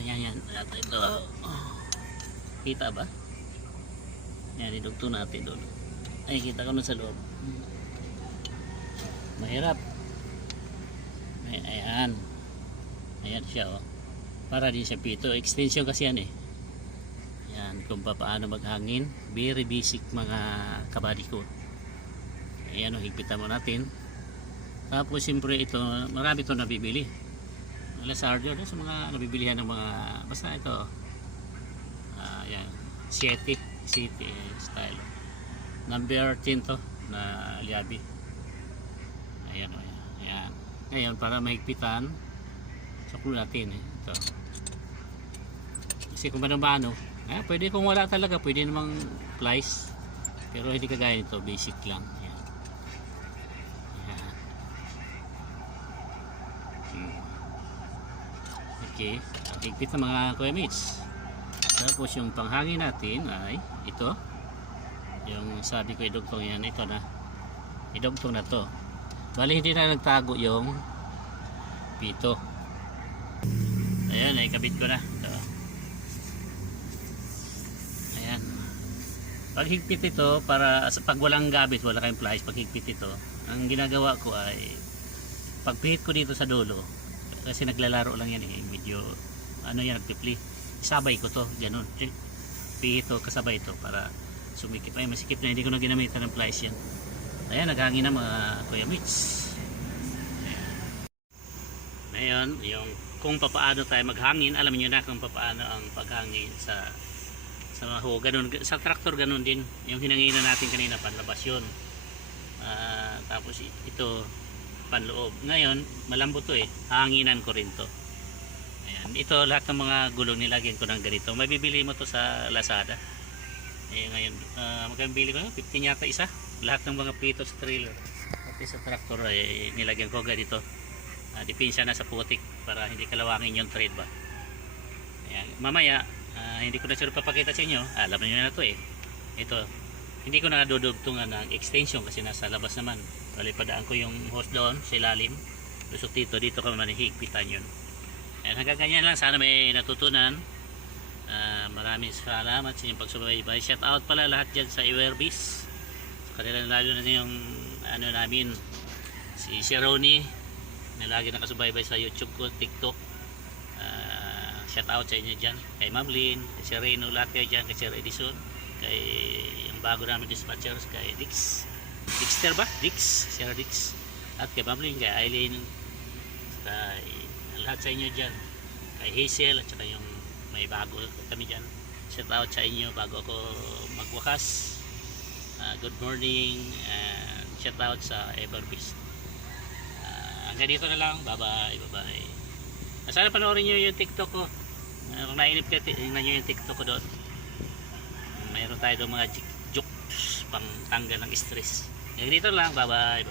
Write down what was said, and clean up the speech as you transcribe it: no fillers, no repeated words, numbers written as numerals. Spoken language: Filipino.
Yan. Ito. Oh. Kita ba? Yan, idugtong natin doon. Ay, kita ko na sa loob. Mahirap. Ayan. Ayan siya, oh. Para din siya pito. Extension kasi yan, eh. Yan, kung paano maghangin. Very basic mga kabady ko. Ayan, oh, higpitan mo natin. Tapos, siyempre, ito, marami ito nabibili. Lazardo, sa mga nabibilihan ng mga, basta ito, yan, City style. Number 10 to, na liabi. Ayan, ayan. Ngayon, para mahigpitan, suklo natin, ito. Kasi kung ano, pwede kung wala talaga, pwede namang plies. Pero hindi kagaya nito, basic lang. Ayan. Ayan. Okay, higpit na mga kuya mates. Tapos yung panghangin natin ay ito. Yung sabi ko idugtong yan, ito na. Idugtong na to. Bali hindi na nagtago yung pito. Ayan, ay kabit ko na. Ito. Ayan. Pag higpit ito, para pag walang gabit, wala kayong plies, pag higpit ito, ang ginagawa ko ay pagpihit ko dito sa dulo, kasi naglalaro lang yan, medyo ano yan, nagpipli, sabay ko to, ganun, pihit to, kasabay ito para sumikip. Ay masikip na, hindi ko na ginamitan ng plies yan. Ayan, naghangin na mga kuya mates. Ngayon, yung kung papaano tayo maghangin, alam niyo na kung papaano ang paghangin sa mga ganun, sa traktor ganun din, yung hinanginan natin kanina panlabas yun. Tapos ito panloob. Ngayon, malambot to, hanginan ko rin to. Ayan, ito lahat ng mga gulong nilagyan ko ng ganito. Mabibili mo to sa Lazada. Ngayon, magkano bili ko na? 15 yata isa. Lahat ng mga pito sa trailer pati sa traktor ay nilagyan ko ganito. Depensa na sa putik para hindi kalawangin yung trade ba. Ayan, mamaya hindi ko na sure papakita sa inyo. Alam niyo na to, ito, hindi ko na dudugtungan ng extension kasi nasa labas naman. Palipadaan ko yung hose doon sa ilalim. Lusot dito ko manihigpitan yun. Ayan, hanggang ganyan lang. Sana may natutunan. Maraming salamat sa inyong pagsubaybay. Shout out pala lahat dyan sa Iwerbis. Sa kanila lalo na yung ano namin, si Ronnie na lagi nakasubaybay sa YouTube ko, TikTok. Shout out sa inyo dyan. Kay Ma'am Lynn, kay Sir Reno, lahat kayo dyan. Kay Sir Edison, kay yung bago namin dispatchers, kay Dixter ba? Sir Dix. At kay Ma'am Lynn, kay Eileen, kay lahat sa inyo dyan. Kay Hazel, at saka yung may bago kami dyan. Shout out sa inyo bago ako magwakas. Good morning and shout out sa Everbeast. Hanggang dito na lang. Bye bye. Sana panoorin nyo yung TikTok ko. Kung nainip kayo, tingnan nyo yung TikTok ko doon. Mayroon tayo doon mga jokes pang tanggal ng stress. Hanggang dito na lang. Bye bye.